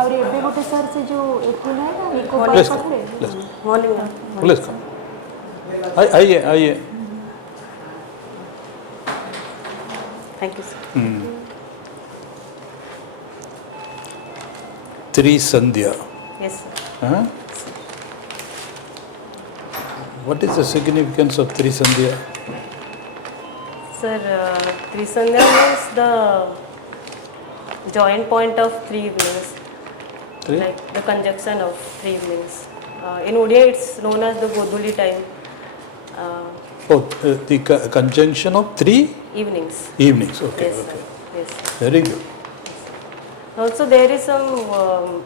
और ये गोटे सर से जो एथु है ना इको Let's पार्क go. पाखरे Let's go. Morning Let's come. आइए. Thank you sir TRISANDHYA. Yes sir Huh? What is the significance of TRISANDHYA? Sir, TRISANDHYA means the joint point of three evenings, Three? like the conjunction of three evenings. In Odia, it's known as the Godhuli time. The conjunction of three Evenings. evenings. Okay, Yes, okay. sir. Yes. Very good. Also, there is some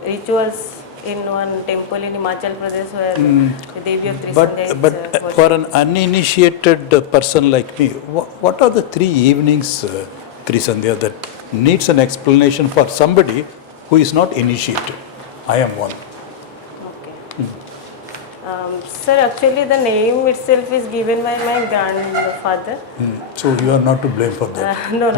rituals in one temple in Himachal Pradesh where the Devi of TRISANDHYA is But worshipped. for an uninitiated person like me, what are the 3 evenings, TRISANDHYA, that needs an explanation for somebody who is not initiated? I am one. Okay. Sir, actually the name itself is given by my grandfather. So you are not to blame for that. No.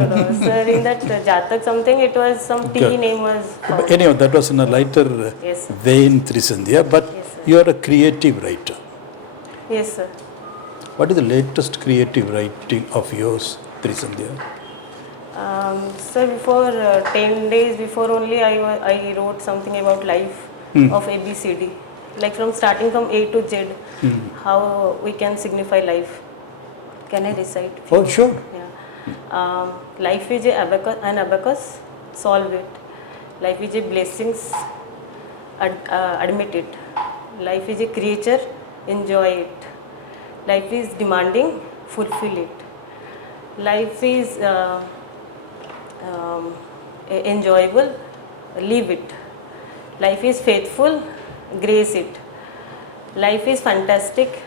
Sir, in that Jatak something, it was some tea Good. name was But found. anyhow, that was in a lighter Yes, sir. vein, TRISANDHYA, but Yes, sir. you are a creative writer. Yes, sir. What is the latest creative writing of yours, TRISANDHYA? Sir, before 10 days before only I wrote something about life of ABCD. Like from starting from A to Z, how we can signify life. Can I recite? Oh, sure. Yeah. Life is an abacus, solve it. Life is a blessings, admit it. Life is a creature, enjoy it. Life is demanding, fulfill it. Life is enjoyable, live it. Life is faithful, grace it. Life is fantastic,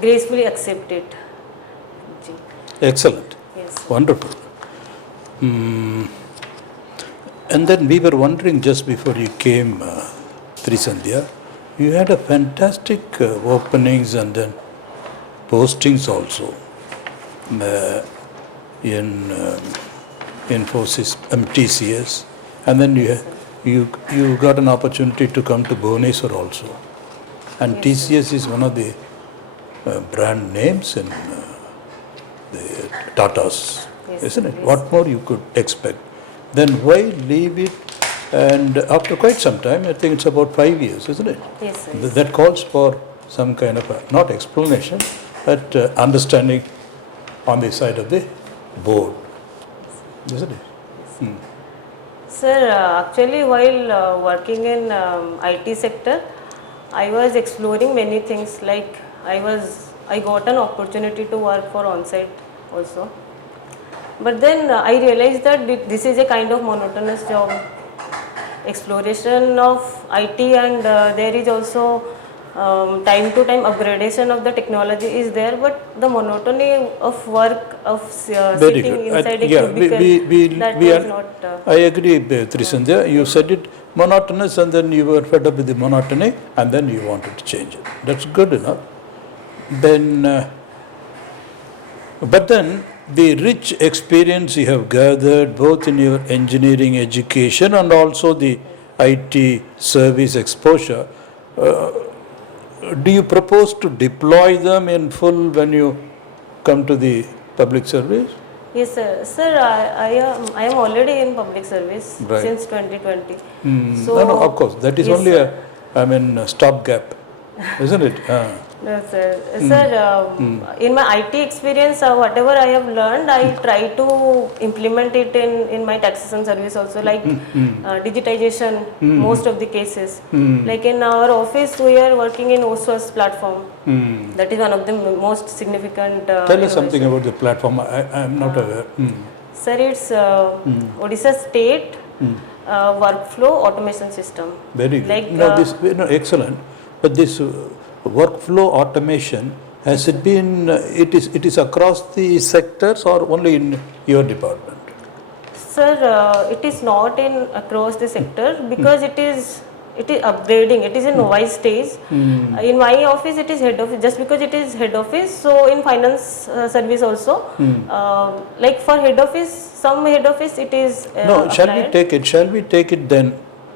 gracefully accept it. जी. Excellent. Yes. Wonderful. And then we were wondering just before you came, TRISANDHYA, you had a fantastic openings and then postings also in Infosys, TCS, and then you got an opportunity to come to Bhubaneswar also. And Yes, TCS is one of the brand names in the Tatas, Yes, isn't it? yes. What more you could expect? Then why leave it? And after quite some time, I think it's about 5 years, isn't it? Yes, sir. That calls for some kind of not explanation, but understanding on the side of the board, isn't it? Sir, actually while working in IT sector, I was exploring many things. Like I got an opportunity to work for on-site also. But then I realized that this is a kind of monotonous job. Exploration of IT and there is also time to time upgradation of the technology is there, but the monotony of work of Very sitting good. inside a Yeah, cubicle, that we was are, not. I agree, TRISANDHYA. You said it monotonous, and then you were fed up with the monotony, and then you wanted to change it. That's good enough. Then, but then the rich experience you have gathered both in your engineering education and also the IT service exposure, do you propose to deploy them in full when you come to the public service? Yes, sir. Sir, I am already in public service Right. since 2020. No, of course. That is Yes, only sir. a stopgap, isn't it? No, sir. Sir, in my IT experience, whatever I have learned, I try to implement it in my taxation service also, like digitization, most of the cases. Like in our office, we are working in OSWAS platform. That is one of the most significant. Tell us something about the platform. I am not aware. Sir, it's Odisha state workflow automation system. Very good. Like, excellent. But this workflow automation, has it been, it is across the sectors or only in your department? Sir, it is not in across the sector because it is it is upgrading. It is in novice stage. In my office, it is head office. Just because it is head office, so in finance service also, like for head office, some head office it is. No, shall we applied. take it? Shall we take it then,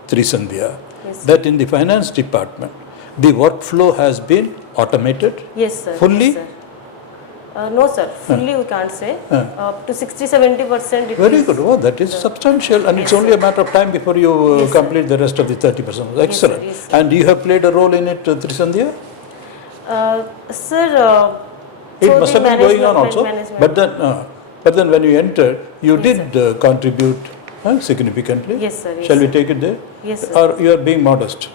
Trisandhya, Yes. that in the finance department, the workflow has been automated Yes, sir. fully? Yes, sir. No, sir. Fully we can't say. Up to 60-70% it Very is. good. Oh, that is substantial, and it's only a matter of time before you Yes, sir. complete the rest of the 30%. Excellent. Yes, sir. And you have played a role in it, Trisandhya? Sir, It so must the have been going on management- also. management- But then when you entered, you Yes, did contribute significantly. Yes, sir. Yes, Shall we sir. take it there? Yes, sir. Or you are being modest?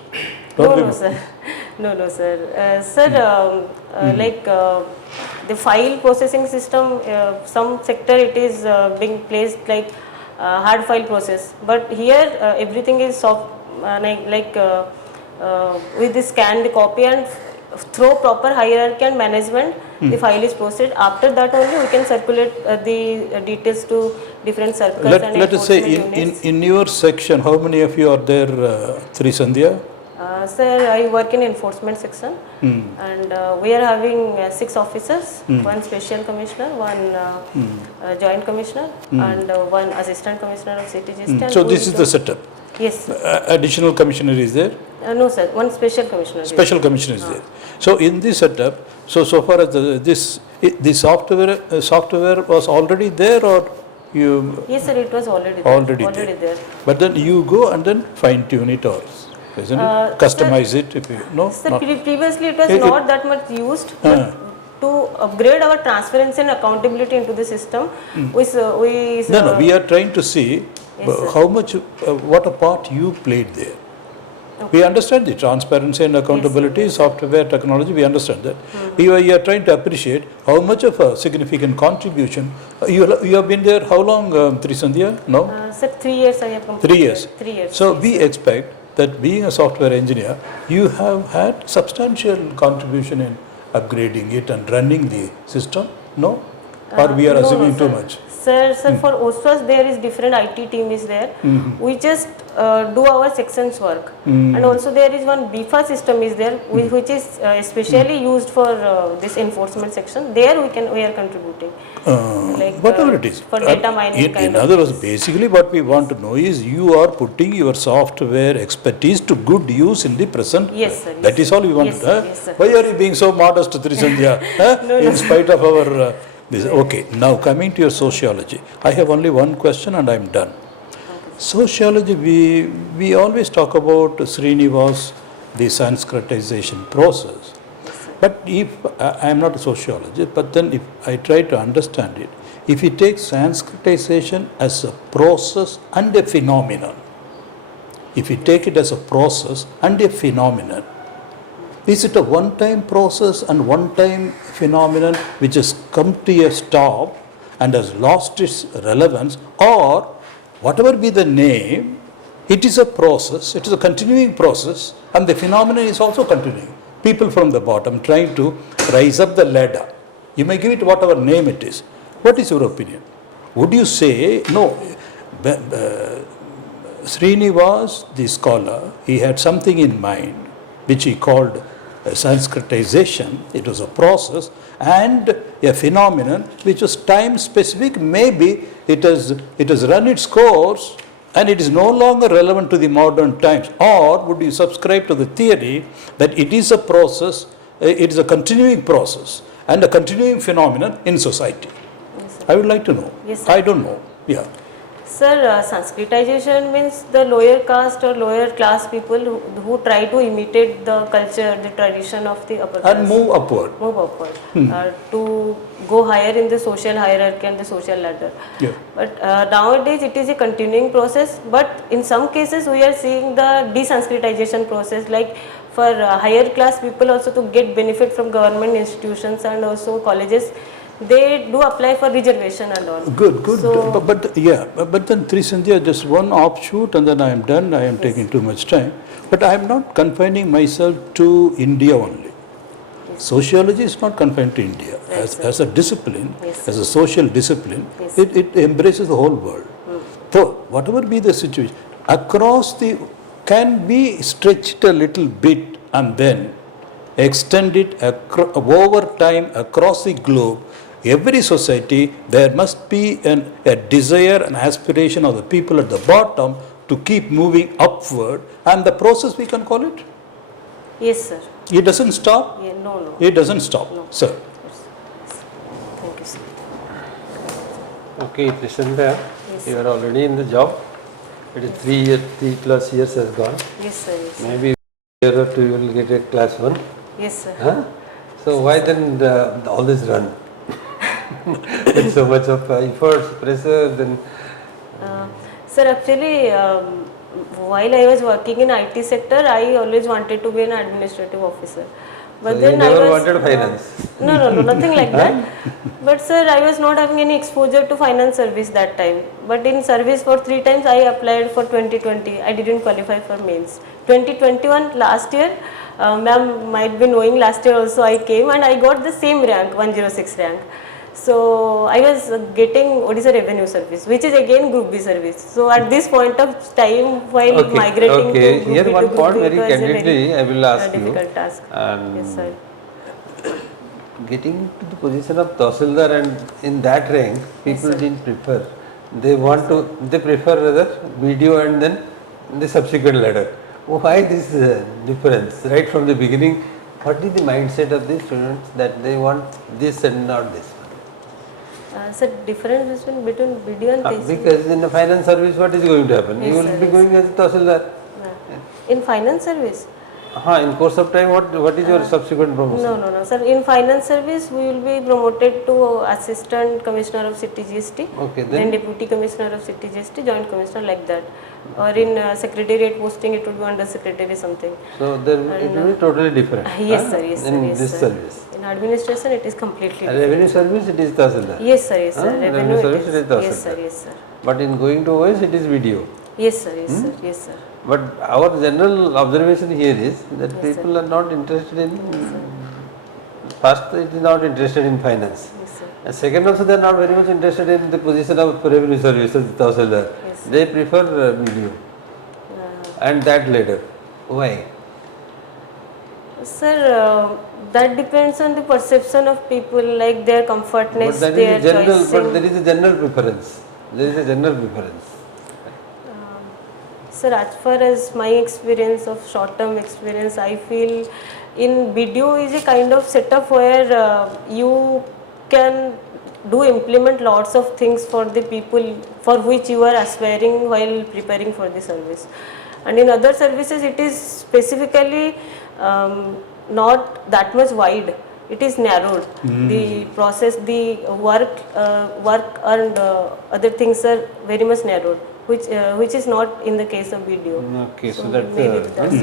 No, Don't be no, sir. No, sir. Sir, like the file processing system, some sector it is being placed like hard file process, but here everything is soft, with the scan the copy and through proper hierarchy and management, the file is posted. After that only we can circulate the details to different circles and Let us say enforcement units. in your section, how many of you are there, Trisandhya? Sir, I work in enforcement section, and we are having 6 officers, one special commissioner, one joint commissioner, and one assistant commissioner of CTGST. and So who this is the setup. Yes, sir. Additional commissioner is there? No, sir. One special commissioner. is Special commissioner is there. So in this setup, so far as the software was already there, or you? Yes, sir. It was already there. Already there. But then you go and then fine tune it, or isn't it? Customize it if you no. Sir, Not. previously it was It- not that much used. But to upgrade our transparency and accountability into the system, No, we are trying to see Yes, sir. how much, what a part you played there. We understand the transparency and accountability, software technology, we understand that. You are trying to appreciate how much of a significant contribution. You have been there how long, Trisandhya? No? Sir, 3 years I have completed. 3 years. 3 years. So we expect that being a software engineer, you have had substantial contribution in upgrading it and running the system, no? Or we are No, assuming too sir. much? Sir, for OSWAS there is different IT team is there. We just do our sections work, and also there is one BIFA system is there, which is especially used for this enforcement section. There we are contributing. Whatever it is. For data mining In kind of other words, things. basically what we want to know is you are putting your software expertise to good use in the present. Yes, sir. That is all we want Yes, to sir. know. Yes, sir. Why are you being so modest, Trisandhya? In spite of our... this. Okay, now coming to your sociology. I have only one question and I am done. Sociology, we always talk about Srinivas, the Sanskritization process. But if I am not a sociologist, but then if I try to understand it, if you take Sanskritization as a process and a phenomenon, if you take it as a process and a phenomenon, is it a one-time process and one-time phenomenon which has come to a stop and has lost its relevance, or whatever be the name, it is a process, it is a continuing process, and the phenomenon is also continuing. People from the bottom trying to rise up the ladder. You may give it whatever name it is. What is your opinion? Would you say, no, Srinivas, the scholar, he had something in mind which he called Sanskritization. It was a process and a phenomenon which was time specific. Maybe it has run its course and it is no longer relevant to the modern times. Or would you subscribe to the theory that it is a process, it is a continuing process and a continuing phenomenon in society? Yes, sir. I would like to know. Yes, sir. I don't know. Yeah. Sir, Sanskritization means the lower caste or lower class people who try to imitate the culture, the tradition of the upper class. And move upward. Move upward. To go higher in the social hierarchy and the social ladder. Yeah. But nowadays it is a continuing process, but in some cases we are seeing the desanskritization process, like for higher class people also to get benefit from government institutions and also colleges, they do apply for reservation and all. Good. So, but then Trisandhya, just one offshoot and then I am done. I am taking too much time. But I am not confining myself to India only. Sociology is not confined to India. As a discipline, as a social discipline, it embraces the whole world. So, whatever be the situation, across the can be stretched a little bit and then extend it over time across the globe. Every society, there must be a desire and aspiration of the people at the bottom to keep moving upward, and the process we can call it. Yes, sir. It doesn't stop. Yeah, no. It doesn't stop, No. sir. Yes. Thank you, sir. Okay, TRISANDHYA, Yes, you are already in the job. It is 3+ years has gone. Yes, sir. Yes, sir. Maybe a year or two you will get a class 1. Yes, sir. Huh? So why then all this run? With so much of efforts, pressure, then Sir, actually, while I was working in IT sector, I always wanted to be an administrative officer. But so then you never I was wanted finance. no, nothing like that. But sir, I was not having any exposure to finance service that time. But in service for 3 times, I applied for 2020. I didn't qualify for mains. 2021 last year, ma'am might be knowing. Last year also I came and I got the same rank, 106 rank. So I was getting Odisha Revenue Service, which is again Group B service. So at this point of time, while migrating to Group Here B one to point Group B, very it was a candidly I will ask you. difficult task. Yes, sir. Getting to the position of Tahsildar, and in that rank, people didn't prefer. They prefer rather video and then the subsequent ladder. Why this difference? Right from the beginning, what is the mindset of the students that they want this and not this? Sir, difference between video and thesis? Because in the finance service, what is going to happen? Yes, You will sir, be yes. going as a Tahsildar. In finance service? In course of time, what is your subsequent promotion? No, sir. In finance service, we will be promoted to Assistant Commissioner of City GST, Okay, then Deputy Commissioner of City GST, Joint Commissioner, like that. Or in Secretariat posting, it would be Under Secretary something. So there it will be totally different. Yes, sir. Yes, sir. In Yes, this sir. service. In administration, it is completely different. Revenue service, it is Tahsildar. Yes, sir. Yes, sir. Revenue service, it is Yes, Tahsildar. sir. Yes, sir. But in going to OAS, it is video. Yes, sir. Yes, sir. Yes, sir. But our general observation here is that people are not interested in, first it is not interested in finance. Yes, sir. And second also they are not very much interested in the position of revenue services, Tahsildar. Yes. They prefer video and that later. Why? Sir, that depends on the perception of people, like their comfortness, But that their is a general, choicing. but there is a general preference. There is a general preference. Sir, as far as my experience of short-term experience, I feel in video is a kind of setup where you can implement lots of things for the people for which you are aspiring while preparing for the service. And in other services, it is specifically not that much wide. It is narrowed. The process, the work and other things are very much narrowed, which is not in the case of video. Okay, so that's maybe that's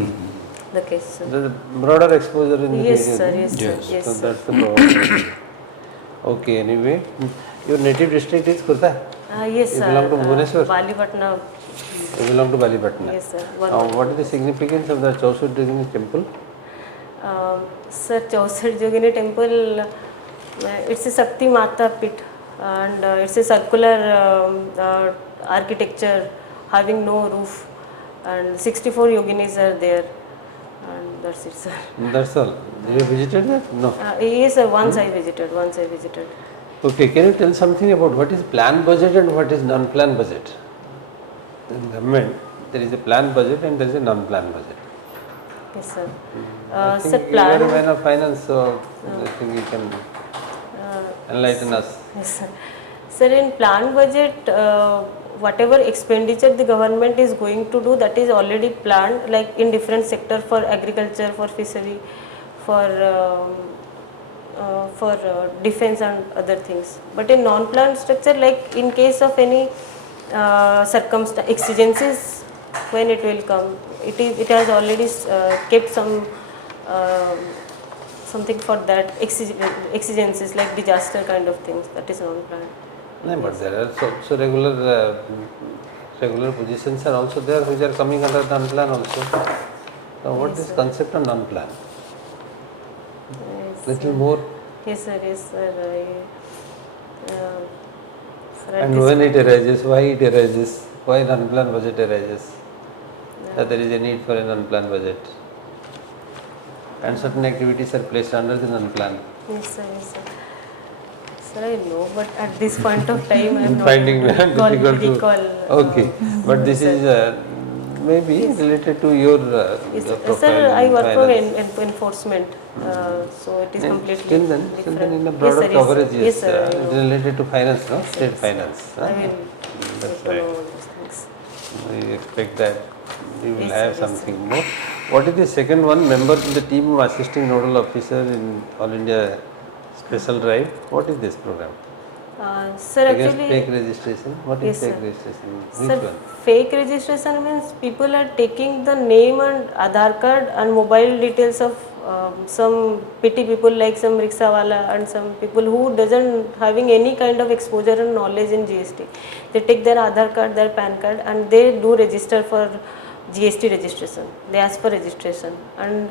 the case, sir. the broader exposure in the Yes, video. sir. Yes, sir. Yes. Yes, So sir. that's the problem. Okay, anyway, your native district is Kurta? Yes, You sir. belong to Bhubaneswar? Balipatna. You belong to Balipatna. Yes, sir. What is the significance of the Chausud temple? Sir, Chausad Jogini temple, it's a Sakti Mata pit, and it's a circular architecture having no roof, and 64 yoginis are there, and that's it, sir. That's all. You visited that? No. Yes, sir. Once I visited. Okay, can you tell something about what is planned budget and what is non-planned budget? In government, there is a planned budget and there is a non-planned budget. Yes, sir. I Sir, think you are a plan. man of finance, so I think you can enlighten us. Yes, sir. Sir, in planned budget, whatever expenditure the government is going to do, that is already planned, like in different sector, for agriculture, for fishery, for defense and other things. But in non-planned structure, like in case of any exigencies, when it will come, it has already kept something for that exigencies, like disaster kind of things. That is non-planned. No, but there are so regular positions are also there which are coming under non-plan also. So what Yes, is sir. concept of non-plan? Yes, Little more. Yes, sir. Yes, sir. Sir, at And this- when it arises, why it arises, why non-plan budget arises? that there is a need for an unplanned budget. And certain activities are placed under the unplanned. Yes, sir. Yes, sir. Sir, I know, but at this point of time, I am not Finding able to difficult to. recall. Okay, but this is maybe related to your Yes, profile. sir, I in work from finance. enforcement, so it is completely Still then different. in a Yes, broader sir, coverage, yes, yes, sir, I it is know. related to finance, no? State finance. I will That's get to right. know all these things. We expect that you will Yes, have sir, yes, something more. What is the second one? Member in the team of assisting nodal officer in All India Special Drive. What is this program? Sir, Against actually, fake registration. What is yes, fake sir. registration? Which Sir, one? fake registration means people are taking the name and Aadhaar card and mobile details of some petty people like some rickshawala and some people who doesn't having any kind of exposure and knowledge in GST. They take their Aadhaar card, their PAN card, and they do register for GST registration. They ask for registration, and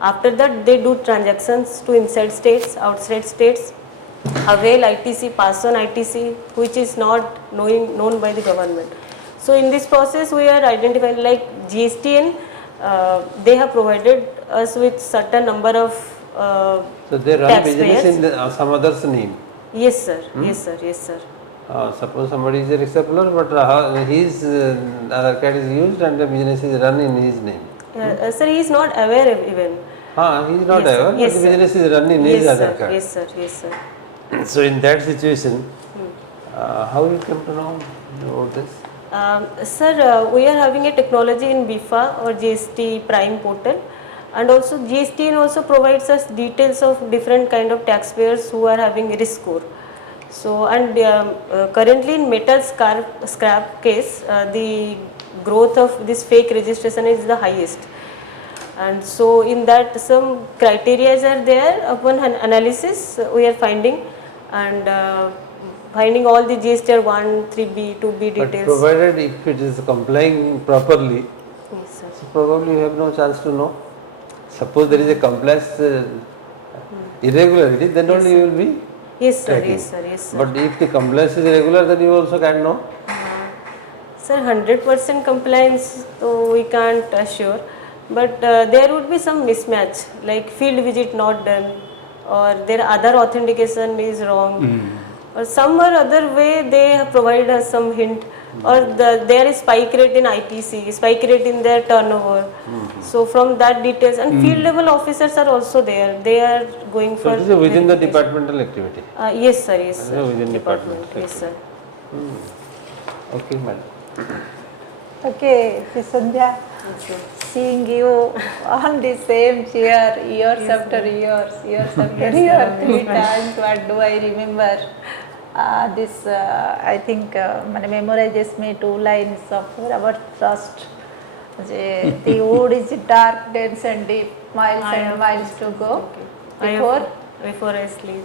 after that they do transactions to inside states, outside states, avail ITC, pass on ITC, which is not known by the government. So in this process, we are identifying like GSTN. They have provided us with certain number of So they run business taxpayers. in some other's name. Yes, sir. Yes, sir. Yes, sir. Suppose somebody is a rickshaw puller, but his Aadhaar card is used and the business is run in his name. Sir, he is not aware of even. He is not Yes, sir. aware, but Yes, the sir. business is run in Yes, his sir. Aadhaar card. Yes, sir. Yes, sir. So in that situation, how you come to know about this? Sir, we are having a technology in BIFA or GST Prime portal, and also GSTN also provides us details of different kind of taxpayers who are having risk score. So, and currently in metal scrap case, the growth of this fake registration is the highest. And so in that some criteria are there. Upon analysis we are finding, and finding all the GSTR 1, 3B, 2B But details. provided if it is complying properly, Yes, sir. so probably you have no chance to know. Suppose there is a compliance irregularity, then only you will be Yes, sir. tracking. Yes, sir. Yes, sir. But if the compliance is regular, then you also can know. Sir, 100% compliance, so we can't assure, but there would be some mismatch, like field visit not done, or their other authentication is wrong, or some or other way they have provided us some hint, or there is spike rate in ITC, spike rate in their turnover. So from that details, and field level officers are also there. They are going So for. it is within the verification. departmental activity. Yes, sir. Yes, sir. Within department. Yes, sir. Okay, madam. Okay, TRISANDHYA, Yes, sir. seeing you on the same chair years after years after years, 3 times, what do I remember? This, I think, memorizes me 2 lines of our trust. The wood is dark, dense and deep, miles and miles to go Before I sleep.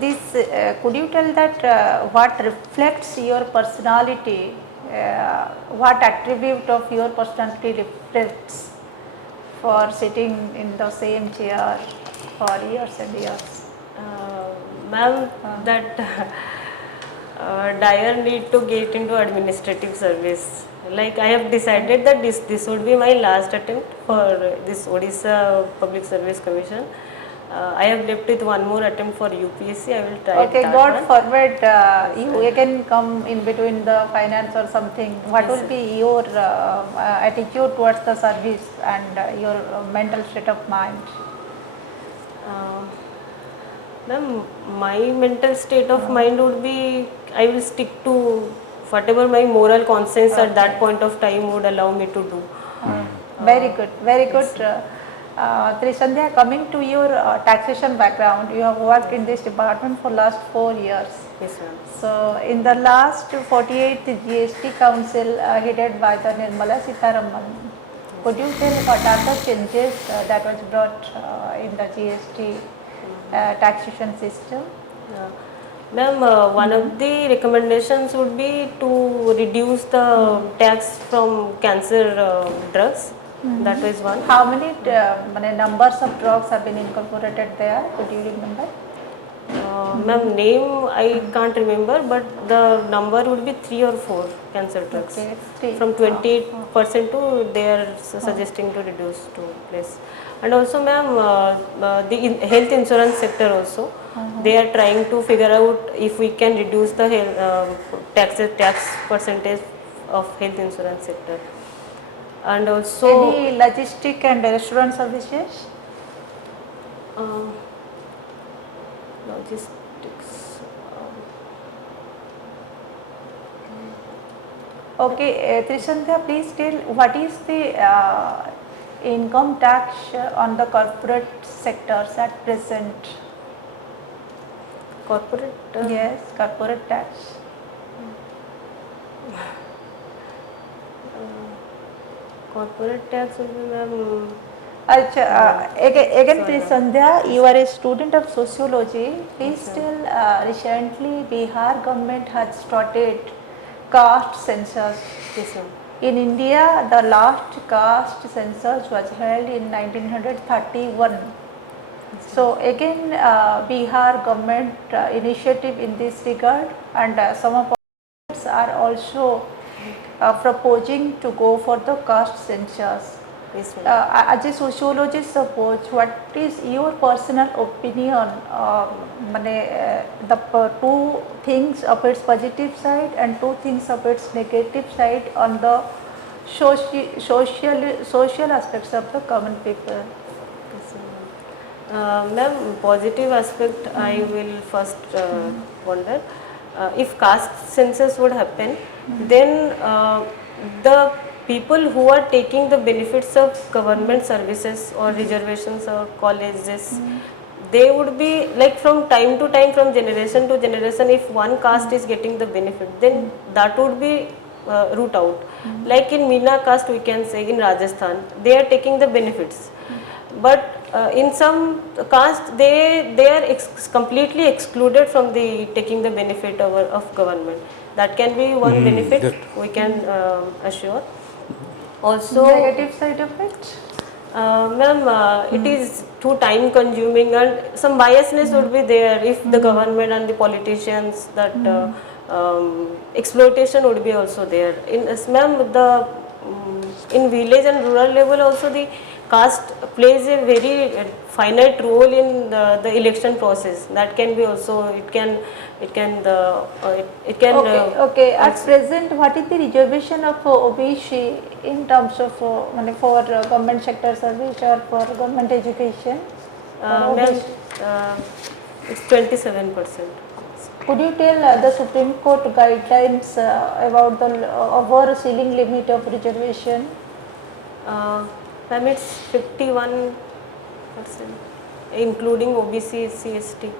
This could you tell that what reflects your personality, what attribute of your personality reflects for sitting in the same chair for years and years? Ma'am, that dire need to get into administrative service. Like I have decided that this would be my last attempt for this Odisha Public Service Commission. I have left with one more attempt for UPSC. I will try. Okay, that God one. forbid you again come in between the finance or something. What will be your attitude towards the service and your mental state of mind? Ma'am, my mental state of mind would be I will stick to whatever my moral conscience at that point of time would allow me to do. Very good, very good. TRISANDHYA, coming to your taxation background, you have worked in this department for last 4 years. Yes, ma'am. So, in the last 48th GST Council headed by the Nirmala Sitharaman, could you tell what are the changes that was brought in the GST taxation system? Ma'am, one of the recommendations would be to reduce the tax from cancer drugs. That is one. How many numbers of drugs have been incorporated there? Could you remember? Ma'am, name I can't remember, but the number would be 3 or 4 cancer drugs. Okay, 3. From 28% to they are suggesting to reduce to less. And also, ma'am, the health insurance sector also, they are trying to figure out if we can reduce the tax percentage of health insurance sector. And also Any logistic and restaurant services? logistics. Okay, Trisandhya, please tell what is the income tax on the corporate sectors at present? Corporate. Yes, corporate tax. Corporate tax will be, ma'am. Again, Sorry, Trisandhya, you are a student of sociology. Please tell, recently Bihar government has started caste census. Yes, ma'am. In India, the last caste census was held in 1931. So again, Bihar government initiative in this regard, and some of us are also proposing to go for the caste census. Yes, ma'am. As a sociologist, suppose what is your personal opinion? The two things of its positive side and two things of its negative side on the social aspects of the common people. Yes, ma'am. Ma'am, positive aspect I will first wonder. If caste census would happen, then the people who are taking the benefits of government services or reservations or colleges, they would be like from time to time, from generation to generation, if one caste is getting the benefit, then that would be root out. Like in Meena caste, we can say in Rajasthan, they are taking the benefits. But in some caste, they are completely excluded from the taking the benefit of government. That can be one benefit we can assure. Also, Negative side of it? ma'am, it is too time consuming and some biasness would be there if the government and the politicians, that exploitation would be also there. Ma'am, in village and rural level also the caste plays a very finite role in the election process. That can be also, it can Okay. At present, what is the reservation of OBC in terms of for government sector service or for government education? ma'am, it's 27%. Could you tell the Supreme Court guidelines about the over ceiling limit of reservation? Ma'am, it's 51%, including OBC, CST.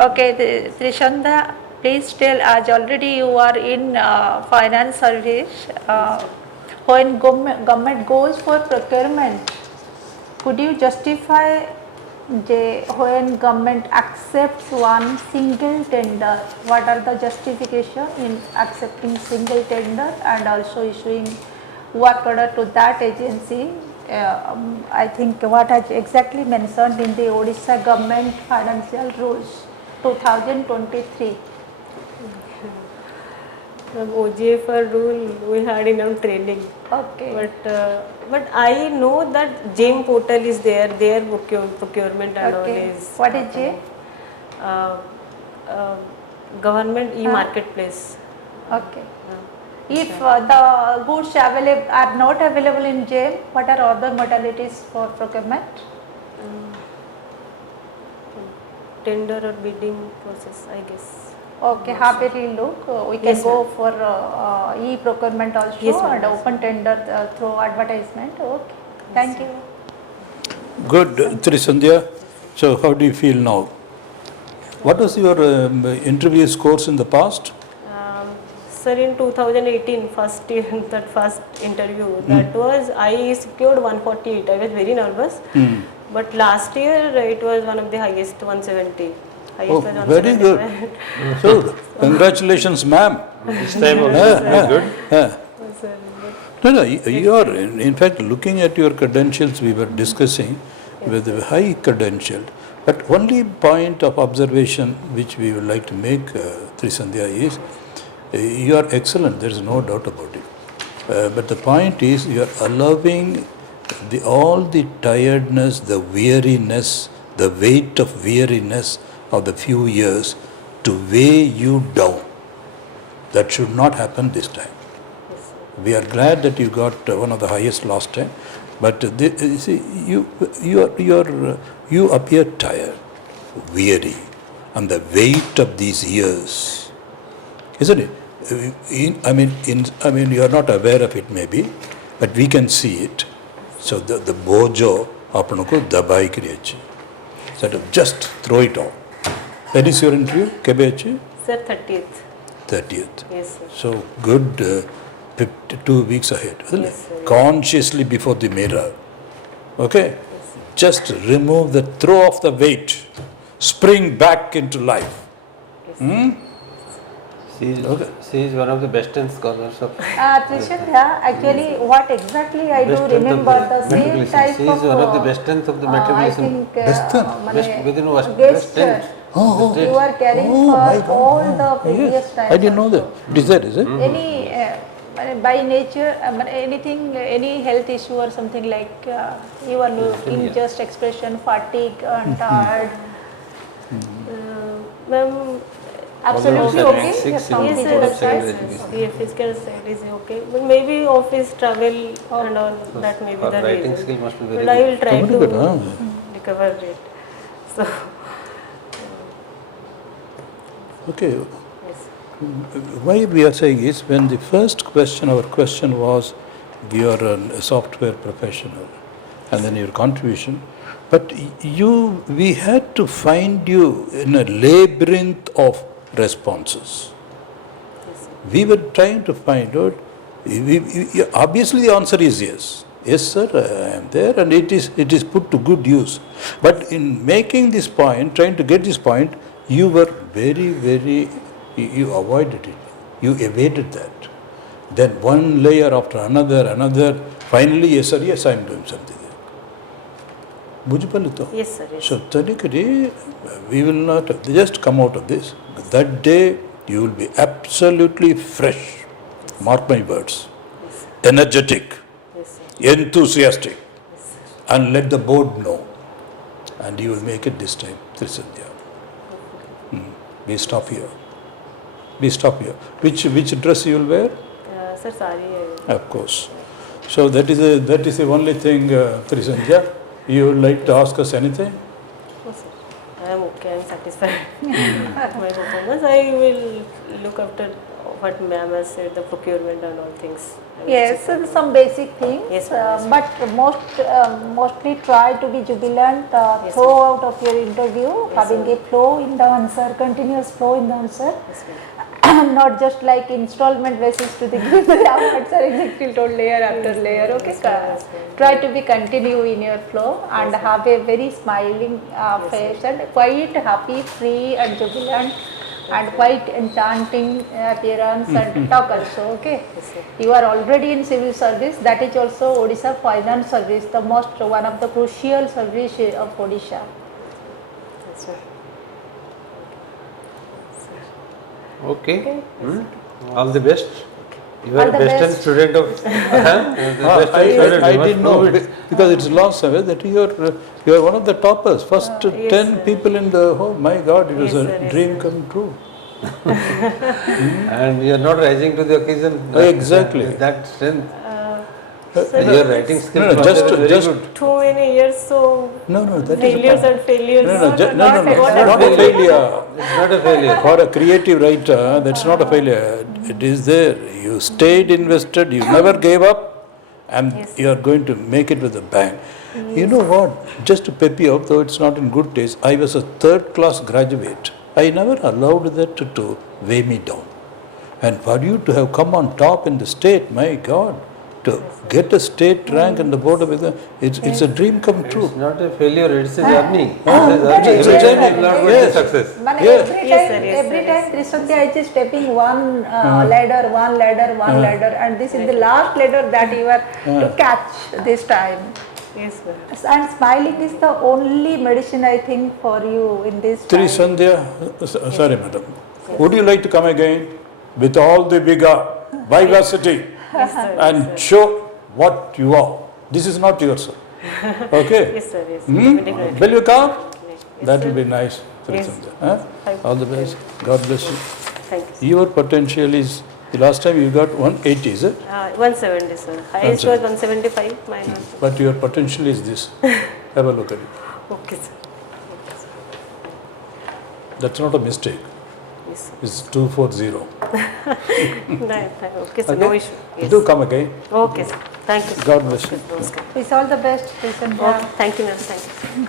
Okay, Trisandhya, please tell, as already you are in finance service, when government goes for procurement, could you justify when government accepts one single tender, what are the justification in accepting single tender and also issuing work order to that agency? I think what I exactly mentioned in the Odisha government financial rules 2023. OGFR rule we had in our training. Okay. But I know that JAM portal is there, their procurement and all Okay. is. What is J? Government e-marketplace. Okay. If the goods are not available in jail, what are other modalities for procurement? Tender or bidding process, I guess. Okay, have a look. We can Yes, go for e-procurement also Yes, ma'am. and open tender through advertisement. Okay, thank you. Good, Trisandhya. So how do you feel now? What was your interview scores in the past? Sir, in 2018, first interview, that was, I secured 148. I was very nervous. But last year, it was one of the highest, 170. Highest Oh, was very good. 175. So, congratulations, ma'am. This time also good. Sir, No, you are, in fact, looking at your credentials, we were discussing with high credentialed. But only point of observation which we would like to make, Trisandhya, is you are excellent, there is no doubt about it. But the point is you are allowing all the tiredness, the weariness, the weight of weariness of the few years to weigh you down. That should not happen this time. We are glad that you got one of the highest last time, but you see, you appear tired, weary, and the weight of these years, isn't it? I mean, you are not aware of it maybe, but we can see it. So the bojo apanku dabai kriyachi. So just throw it off. When is your interview? Kebe achi? Sir, 30th. 30th. Yes, sir. So good. 2 weeks ahead. Yes, sir. Consciously before the mirror. Okay? Just remove throw off the weight. Spring back into life. She is one of the best scholars of. Trisandhya, actually, what exactly I do remember the same type She is one of the best of the I matriculation. think Within West gesture Oh, you are carrying my for God. all the previous times. I didn't know that. Is that, is it? Any by nature, anything, any health issue or something like you are looking just expression, fatigue, and tired. Ma'am, Absolutely Almost okay. six Your in sound yes, is physical sir. side okay. education. Yeah, physical side is okay. But maybe office travel and all, that may be Her the writing reason. skill must be very But I good. will try Very to good, huh? recover it. So, Okay. yes. Why we are saying is when the first question, our question was you are a software professional and then your contribution, but we had to find you in a labyrinth of responses. We were trying to find out, obviously the answer is yes. Yes sir, I am there, and it is put to good use. But in making this point, trying to get this point, you were very, you avoided it. You evaded that. Then one layer after another, finally, yes sir, yes, I am doing something. Bujipalito. Yes, sir. Yes. So, Tanikari, we will not just come out of this. That day, you will be absolutely fresh. Mark my words. Energetic, Yes, sir. enthusiastic, and let the board know. And you will make it this time, Trisandhya. We stop here. We stop here. Which dress you will wear? Sir, sorry. Of course. So that is the only thing, Trisandhya. You would like to ask us anything? No, sir. I am okay. I am satisfied with my performance. I will look after what ma'am has said, the procurement and all things. I will Yes, check so some basic things, Yes, ma'am. but mostly try to be jubilant Yes, throughout of your interview, Yes, having ma'am. a flow in the answer, continuous flow in the answer, Yes, ma'am. not just like installment basis to the give the answer exactly told layer after layer. Okay, Yes, ma'am. Yes, ma'am. try to be continue in your flow and have a very smiling face and quite happy, free and jubilant and quite enchanting appearance and talk also. Okay, Yes, sir. you are already in civil service. That is also Odisha Finance Service, the most one of the crucial service of Odisha. Yes, sir. Okay. All the best. You All are the best best. student of. the best student. I You must didn't know prove it. because it's long away that you are one of the toppers. First yes, 10 sir. people in the oh my God, it was Yes, a sir, yes, dream sir. come true. And you are not rising to the occasion. Exactly. With that strength. Sir, Your writing skills No, must have been very just good. too many years, so no, that is failures and failures. no, Not not a failure. It's not a failure. For a creative writer, that's not a failure. It is there. You stayed invested, you never gave up, and Yes. you are going to make it with a bang. You know what? Just to pep you up, though it's not in good taste, I was a third-class graduate. I never allowed that to weigh me down. And for you to have come on top in the state, my God, to get a state rank in the board of exam, it's a dream come true. It's not a failure, it's a journey. It's a Every journey. time you will not get the success. Man, Yes. Yes, sir, yes, every sir, time Trisandhya is stepping one ladder, and this is the last ladder that you are to catch this time. Yes, sir. And smiling is the only medicine I think for you in this time. TRISANDHYA, sorry madam, would you like to come again with all the vigor, vivacity Yes, sir. and show what you are? This is not yours, sir. Okay? Yes, sir. Yes, Hmm? definitely. Will you come? Yes, That sir. will be nice, Yes. TRISANDHYA. Huh? Thank you. All the best. God bless you. Thank you. Your potential is, the last time you got 180, is it? 170, sir. Highest was 175, minus. But your potential is this. Have a look at it. Okay, sir. Okay, sir. That's not a mistake. Yes, sir. It's 240. No, okay, sir. No Okay? issue. Yes. Do come again. Okay, sir. Thank you, sir. God bless you. Namaskar. Wish all the best, Trisandhya. Okay, thank you, ma'am. Thank you.